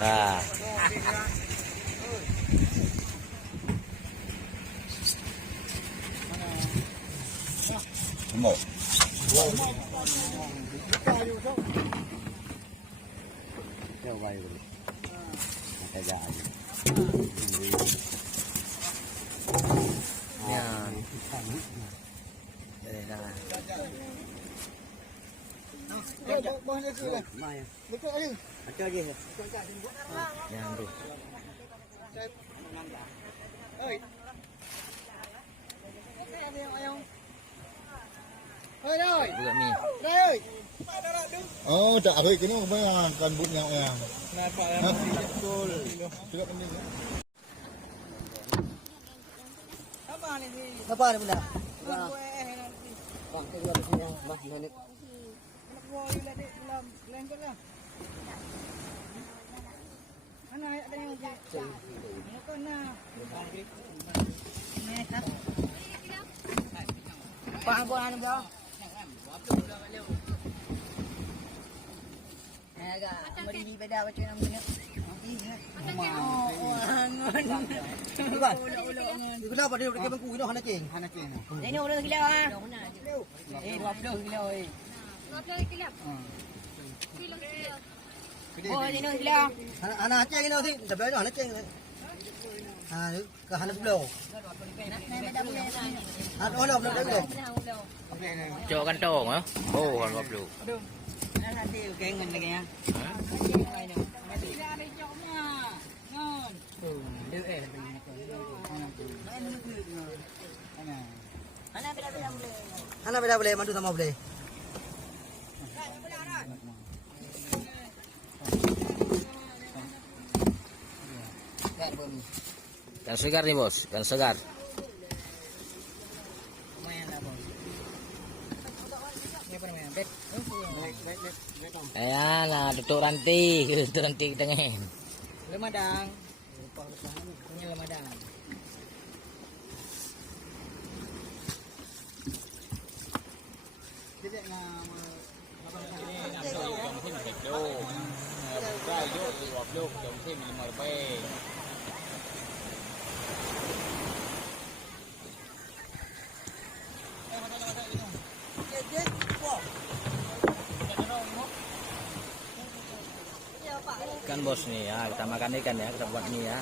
Nah, Mau. coba dulu. Kita jalan. Ya. Dari sana. Yang tu. Buka mi. Oh, tak ada kini memang kan butnya yang. Betul. Tidak penting. Apa ni bunda? Bang, kita di sini bah nenek. Mana ada yang Bang, buat anu dah. Agak meri beda macam namanya. Kenapa dia pakai bangku ini hana ceng? Hana ceng. Ini udah kilo ah. 20 kilo eh. 20 kilo. Oh, ini kilo. Hana ceng ini sih. Sebenarnya hana ceng. Ke hana kilo. Hana belum dah. Cok kantong ah. Oh, kan 20. Aduh. Nanti kengen lagi ya. Ana beda boleh mandu sama boleh. Kan segar nih bos, kan segar. Ayan lah, tutup ranting, tutup ranting dengan. Lemadang. Punya lemadang. Ikan bos nih ya, kita makan ikan ya, kita buat ini ya.